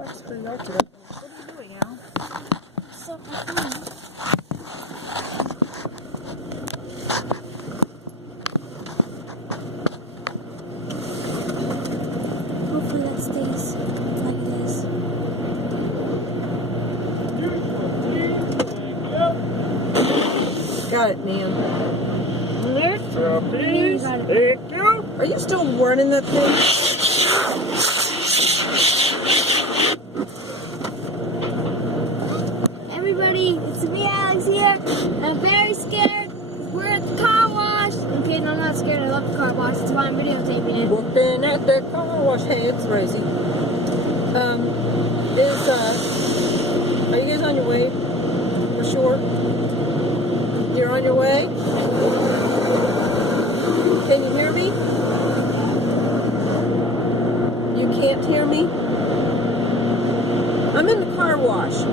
That's pretty old today. What are you doing, Al? So fun. Hopefully that stays like this. Got it, man. Please. Thank you. Are you still running that thing? Everybody, it's me, Alex here. I'm very scared. We're at the car wash. I'm kidding, I'm not scared. I love the car wash. It's why I'm videotaping it. Looking at the car wash. Hey, it's Rosie. Are you guys on your way? For sure. You're on your way? Can you hear me? You can't hear me? I'm in the car wash.